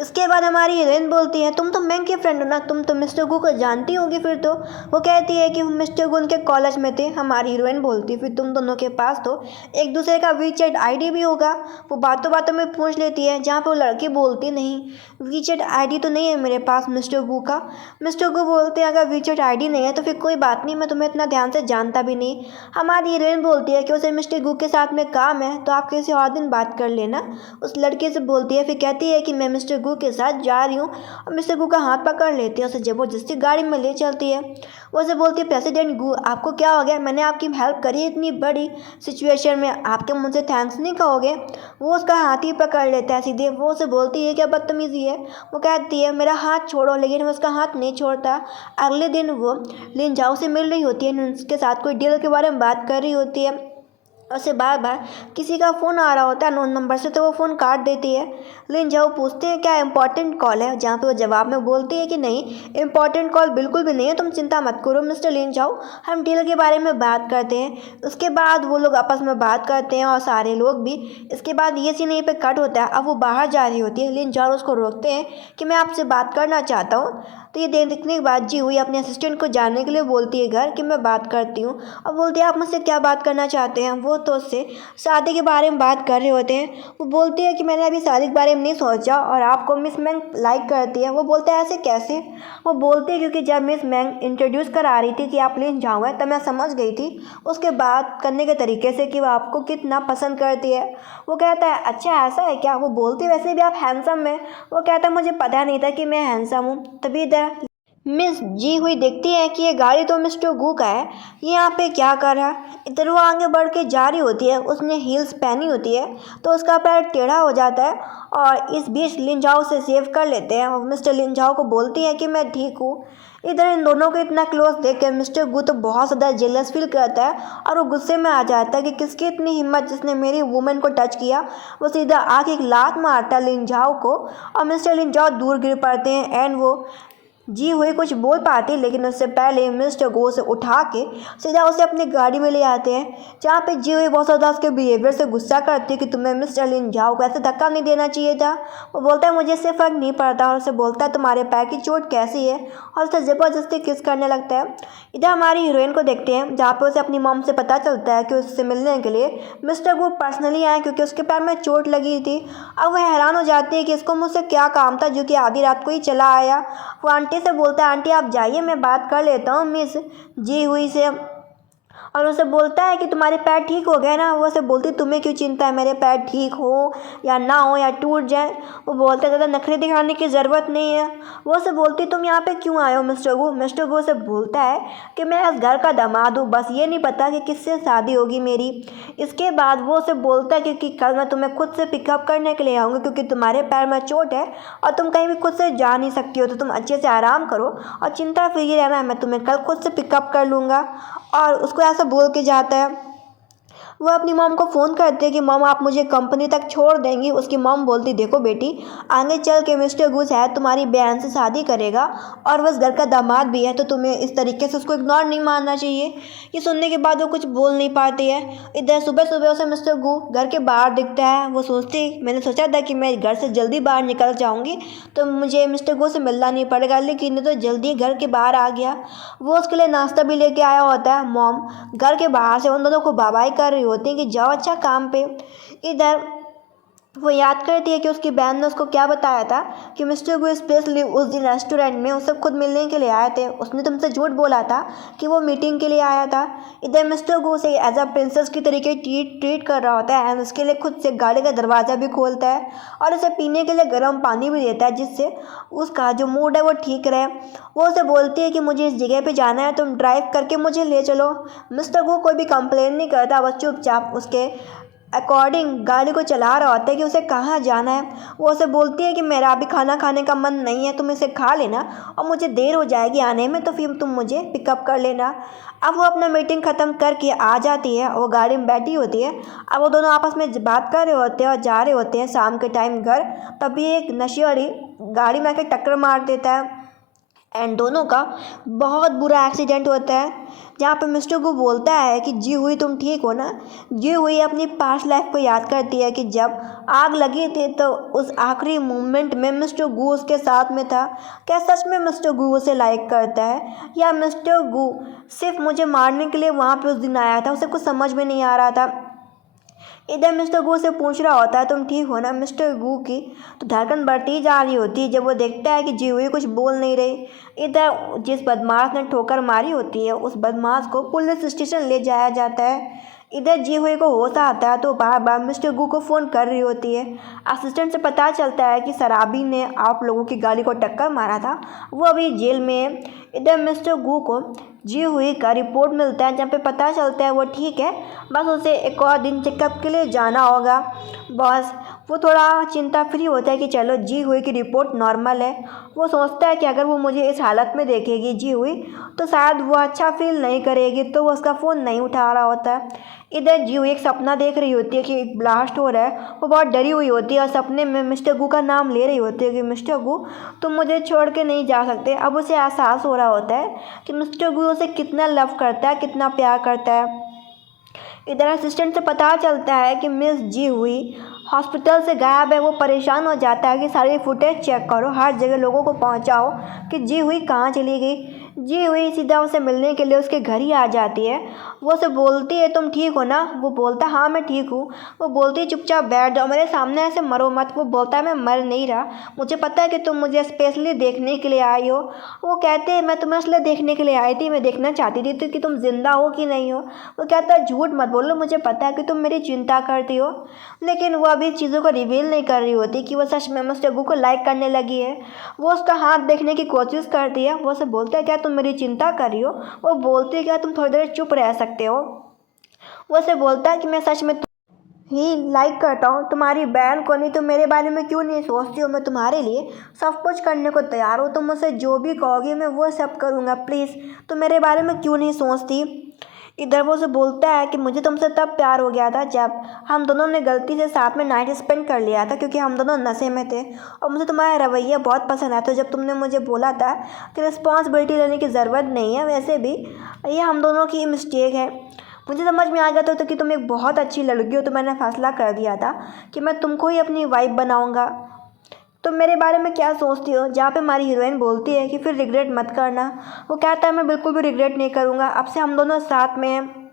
इसके बाद हमारी हीरोइन बोलती है तुम तो मैंग की फ्रेंड हो ना, तुम तो मिस्टर गू को जानती होगी फिर तो। वो कहती है कि मिस्टर गू उनके कॉलेज में थे। हमारी हीरोइन बोलती है फिर तुम दोनों के पास तो एक दूसरे का वीचैट आईडी भी होगा। वो बातों बातों में पूछ लेती है, जहाँ पे वो लड़की बोलती नहीं वीचैट आईडी तो नहीं है मेरे पास मिस्टर गू का। मिस्टर गू बोलते हैं अगर वीचैट आईडी नहीं है तो फिर कोई बात नहीं, मैं तुम्हें इतना ध्यान से जानता भी नहीं। हमारी हीरोइन बोलती है कि उसे मिस्टर गू के साथ में काम है तो आप किसी और दिन बात कर लेना। उस लड़के से बोलती है, फिर कहती है कि मैं मिस्टर गू के साथ जा रही हूँ और मिस्टर गू का हाथ पकड़ लेती है, उसे ज़बरदस्ती गाड़ी में ले चलती है। वो उसे बोलती है प्रेसिडेंट गू आपको क्या हो गया, मैंने आपकी हेल्प करी इतनी बड़ी सिचुएशन में, आपके मुझे थैंक्स नहीं कहोगे। वो उसका हाथ ही पकड़ लेता है सीधे। वो उसे बोलती है क्या बदतमीज़ी है। वो कहती है मेरा हाथ छोड़ो, लेकिन वो उसका हाथ नहीं छोड़ता। अगले दिन वो लिन जाओ से मिल रही होती है, उसके साथ कोई डील के बारे में बात कर रही होती है। उसे बार बार किसी का फ़ोन आ रहा होता है नोन नंबर से, तो वो फ़ोन काट देती है। लिन जाओ पूछते हैं क्या इंपॉर्टेंट कॉल है, जहाँ पे वो जवाब में बोलती है कि नहीं इंपॉर्टेंट कॉल बिल्कुल भी नहीं है, तुम चिंता मत करो मिस्टर लिन जाओ, हम डील के बारे में बात करते हैं। उसके बाद वो लोग आपस में बात करते हैं और सारे लोग भी। इसके बाद ये सीन यहीं पे कट होता है। अब वो बाहर जा रही होती है, लिन जाओ उसको रोकते हैं कि मैं आपसे बात करना चाहता हूँ। तो ये देखने के बाद जी हुई अपने असिस्टेंट को जानने के लिए बोलती है घर कि मैं बात करती हूँ। और बोलती है आप मुझसे क्या बात करना चाहते हैं। वो तो उससे शादी के बारे में बात कर रहे होते हैं। वो बोलती है कि मैंने अभी शादी के बारे में नहीं सोचा और आपको मिस मैंग लाइक करती है। वो बोलता है ऐसे कैसे। वो बोलती है क्योंकि जब मिस मैंग इंट्रोड्यूस करा रही थी कि आप लिन जाओ है तब मैं समझ गई थी उसके बात करने के तरीके से कि वो आपको कितना पसंद करती है। वो कहता है अच्छा ऐसा है क्या। वो बोलती है वैसे भी आप हैंडसम है। वो कहता है मुझे पता नहीं था कि मैं हैंडसम हूँ। तभी इधर मिस जी हुई देखती है कि ये गाड़ी तो मिस्टर गू का है, ये यहाँ पे क्या कर रहा है। इधर वो आगे बढ़ के जा रही होती है, उसने हील्स पहनी होती है तो उसका पैर टेढ़ा हो जाता है और इस बीच लिंजाओ से सेव कर लेते हैं। और मिस्टर लिंजाओ को बोलती है कि मैं ठीक हूँ। इधर इन दोनों को इतना क्लोज देख कर मिस्टर गू तो बहुत ज़्यादा जेलस फील करता है और वो गुस्से में आ जाता है कि किसकी इतनी हिम्मत जिसने मेरी वुमेन को टच किया। वो सीधा आके एक लात मारता है लिंजाओ को और मिस्टर लिंजाओ दूर गिर पड़ते हैं। एंड वो जी हुई कुछ बोल पाती लेकिन उससे पहले मिस्टर गो से उठा के सीधा उसे अपनी गाड़ी में ले आते हैं, जहाँ पे जी हुई बहुत ज़्यादा उसके बिहेवियर से गुस्सा करती है कि तुम्हें मिस्टर लिन जाओ को ऐसे धक्का नहीं देना चाहिए था। वो बोलता है मुझे इससे फ़र्क नहीं पड़ता और उसे बोलता है तुम्हारे पैर की चोट कैसी है और उसे ज़बरदस्ती किस करने लगता है। इधर हमारी हीरोइन को देखते हैं, जहाँ पे उसे अपनी मॉम से पता चलता है कि उससे मिलने के लिए मिस्टर गो पर्सनली आए क्योंकि उसके पैर में चोट लगी थी। अब वह हैरान हो जाती है कि इसको मुझसे क्या काम था जो कि आधी रात को ही चला आया। वो आंटी से बोलता है आंटी आप जाइए मैं बात कर लेता हूँ मिस जी हुई से। और उसे बोलता है कि तुम्हारे पैर ठीक हो गए ना। वो उसे बोलती तुम्हें क्यों चिंता है मेरे पैर ठीक हो या ना हो या टूट जाए। वो बोलते ज़्यादा नखरे दिखाने की ज़रूरत नहीं है। वो उसे बोलती तुम यहाँ पे क्यों आए हो मिस्टर गो। मिस्टर गो से बोलता है कि मैं इस घर का दामाद हूँ, बस ये नहीं पता कि किससे शादी होगी मेरी। इसके बाद वो उसे बोलता है क्योंकि कल मैं तुम्हें खुद से पिकअप करने के लिए आऊँगी क्योंकि तुम्हारे पैर में चोट है और तुम कहीं भी खुद से जा नहीं सकती हो, तो तुम अच्छे से आराम करो और चिंता फ्री रहना, मैं तुम्हें कल खुद से पिकअप कर लूँगा। और उसको ऐसा बोल के जाता है। वो अपनी मॉम को फ़ोन करते हैं कि मॉम आप मुझे कंपनी तक छोड़ देंगी। उसकी मॉम बोलती देखो बेटी आगे चल के मिस्टर गुस है तुम्हारी बहन से शादी करेगा और बस घर का दामाद भी है, तो तुम्हें इस तरीके से उसको इग्नोर नहीं मारना चाहिए। ये सुनने के बाद वो कुछ बोल नहीं पाती है। इधर सुबह सुबह उसे मिस्टर गू घर के बाहर दिखता है। वो सोचती मैंने सोचा था कि मैं घर से जल्दी बाहर निकल जाऊँगी तो मुझे मिस्टर गू से मिलना नहीं पड़ेगा, लेकिन तो जल्दी घर के बाहर आ गया। वो उसके लिए नाश्ता भी लेके आया होता है। मॉम घर के बाहर से उन दोनों को बाय बाय कर रही होती है कि जाओ अच्छा काम पे। इधर वो याद करती है कि उसकी बहन ने उसको क्या बताया था कि मिस्टर गो स्पेशली उस दिन रेस्टोरेंट में उसे खुद मिलने के लिए आए थे। उसने तुमसे झूठ बोला था कि वो मीटिंग के लिए आया था। इधर मिस्टर गो उसे एज अ प्रिंसेस की तरीके ट्रीट कर रहा होता है एंड उसके लिए खुद से गाड़ी का दरवाज़ा भी खोलता है और उसे पीने के लिए गर्म पानी भी देता है जिससे उसका जो मूड है वो ठीक रहे। वो उसे बोलती है कि मुझे इस जगह पे जाना है, तुम ड्राइव करके मुझे ले चलो। मिस्टर गो कोई भी कंप्लेन नहीं करता, बस चुपचाप उसके अकॉर्डिंग गाड़ी को चला रहा होता है कि उसे कहाँ जाना है। वो उसे बोलती है कि मेरा अभी खाना खाने का मन नहीं है, तुम इसे खा लेना और मुझे देर हो जाएगी आने में, तो फिर तुम मुझे पिकअप कर लेना। अब वो अपना मीटिंग ख़त्म करके आ जाती है, वो गाड़ी में बैठी होती है। अब वो दोनों आपस में बात कर रहे होते हैं और जा रहे होते हैं शाम के टाइम घर। तभी एक नशेड़ी गाड़ी में आके टक्कर मार देता है एंड दोनों का बहुत बुरा एक्सीडेंट होता है, जहाँ पे मिस्टर गू बोलता है कि जी हुई तुम ठीक हो ना। जी हुई अपनी पास्ट लाइफ को याद करती है कि जब आग लगी थी तो उस आखिरी मोमेंट में मिस्टर गू उसके साथ में था। क्या सच में मिस्टर गू उसे लाइक करता है या मिस्टर गू सिर्फ मुझे मारने के लिए वहाँ पे उस दिन आया था, उसे कुछ समझ में नहीं आ रहा था। इधर मिस्टर गू से पूछ रहा होता है तुम ठीक हो ना। मिस्टर गू की तो धड़कन बढ़ती जा रही होती है जब वो देखता है कि जी हुई कुछ बोल नहीं रही। इधर जिस बदमाश ने ठोकर मारी होती है उस बदमाश को पुलिस स्टेशन ले जाया जाता है। इधर जी हुई को होश आता है तो बार बार मिस्टर गू को फ़ोन कर रही होती है। असिस्टेंट से पता चलता है कि शराबी ने आप लोगों की गाड़ी को टक्कर मारा था, वो अभी जेल में है। इधर मिस्टर गू को जी हुई का रिपोर्ट मिलता है जहाँ पे पता चलता है वो ठीक है, बस उसे एक और दिन चेकअप के लिए जाना होगा। बस वो थोड़ा चिंता फ्री होता है कि चलो जी हुई की रिपोर्ट नॉर्मल है। वो सोचता है कि अगर वो मुझे इस हालत में देखेगी जी हुई तो शायद वो अच्छा फील नहीं करेगी, तो वो उसका फ़ोन नहीं उठा रहा होता है। इधर जी हुई एक सपना देख रही होती है कि एक ब्लास्ट हो रहा है। वो बहुत डरी हुई होती है और सपने में मिस्टर गू का नाम ले रही होती है कि मिस्टर गू तुम मुझे छोड़ के नहीं जा सकते। अब उसे एहसास हो रहा होता है कि मिस्टर गू उसे कितना लव करता है, कितना प्यार करता है। इधर असिस्टेंट से पता चलता है कि मिस जी हुई हॉस्पिटल से गायब है। वो परेशान हो जाता है कि सारी फुटेज चेक करो, हर जगह लोगों को पहुंचाओ कि जी हुई कहाँ चली गई। जी हुई सीधा उसे मिलने के लिए उसके घर ही आ जाती है। वो उसे बोलती है तुम ठीक हो ना। वो बोलता है हाँ मैं ठीक हूँ। वो बोलती है चुपचाप बैठ जाओ, मेरे सामने ऐसे मरो मत। वो बोलता है मैं मर नहीं रहा, मुझे पता है कि तुम मुझे स्पेशली देखने के लिए आई हो। वो कहते हैं मैं तुम्हें इसलिए देखने के लिए आई थी, मैं देखना चाहती थी तो कि तुम जिंदा हो कि नहीं हो। वो कहता है झूठ मत बोलो, मुझे पता है कि तुम मेरी चिंता करती हो। लेकिन वो अभी चीज़ों को रिवील नहीं कर रही होती कि वो सच में मिस्टर गू को लाइक करने लगी है। वो उसका हाथ देखने की कोशिश करती है। वो उसे बोलता है क्या तुम मेरी चिंता कर रही हो। वो बोलती है क्या तुम थोड़ी देर चुप रह सकते हो। वो उसे बोलता है कि मैं सच में ही लाइक करता हूँ तुम्हारी बहन को, नहीं तो मेरे बारे में क्यों नहीं सोचती हो। मैं तुम्हारे लिए सब कुछ करने को तैयार हूँ, तुम मुझसे जो भी कहोगी मैं वो सब करूँगा, प्लीज़ तुम मेरे बारे में क्यों नहीं सोचती। इधर वो से बोलता है कि मुझे तुमसे तब प्यार हो गया था जब हम दोनों ने गलती से साथ में नाइट स्पेंड कर लिया था, क्योंकि हम दोनों नशे में थे और मुझे तुम्हारा रवैया बहुत पसंद आया। तो जब तुमने मुझे बोला था कि रिस्पॉन्सिबिलिटी लेने की ज़रूरत नहीं है, वैसे भी ये हम दोनों की मिस्टेक है। मुझे समझ में आ गया था तो कि तुम एक बहुत अच्छी लड़की हो, तो मैंने फ़ैसला कर दिया था कि मैं तुमको ही अपनी वाइफ बनाऊँगा। तो मेरे बारे में क्या सोचती हो। जहाँ पे हमारी हीरोइन बोलती है कि फिर रिग्रेट मत करना। वो कहता है मैं बिल्कुल भी रिग्रेट नहीं करूँगा, अब से हम दोनों साथ में हैं।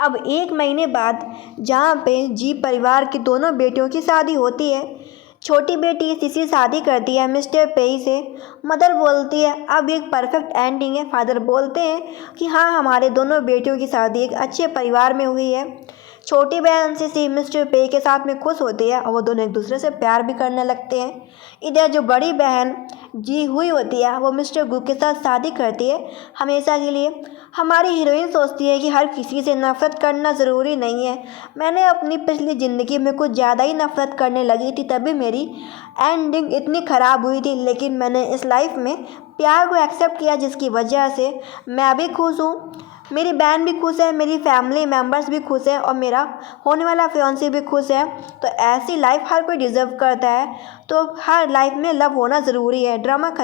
अब 1 महीने बाद जहाँ पे जी परिवार की दोनों बेटियों की शादी होती है। छोटी बेटी सिसी शादी करती है मिस्टर पेई से। मदर बोलती है अब एक परफेक्ट एंडिंग है। फादर बोलते हैं कि हाँ हमारे दोनों बेटियों की शादी एक अच्छे परिवार में हुई है। छोटी बहन सिसी मिस्टर पे के साथ में खुश होती है और वो दोनों एक दूसरे से प्यार भी करने लगते हैं। इधर जो बड़ी बहन जी हुई होती है वो मिस्टर गु के साथ शादी करती है हमेशा के लिए। हमारी हीरोइन सोचती है कि हर किसी से नफरत करना ज़रूरी नहीं है। मैंने अपनी पिछली ज़िंदगी में कुछ ज़्यादा ही नफरत करने लगी थी, तभी मेरी एंडिंग इतनी ख़राब हुई थी। लेकिन मैंने इस लाइफ में प्यार को एक्सेप्ट किया जिसकी वजह से मैं भी खुश हूँ, मेरी बहन भी खुश है, मेरी फैमिली मेम्बर्स भी खुश है और मेरा होने वाला फियांसे भी खुश है। तो ऐसी लाइफ हर कोई डिज़र्व करता है। तो हर लाइफ में लव होना ज़रूरी है। ड्रामा खत्म।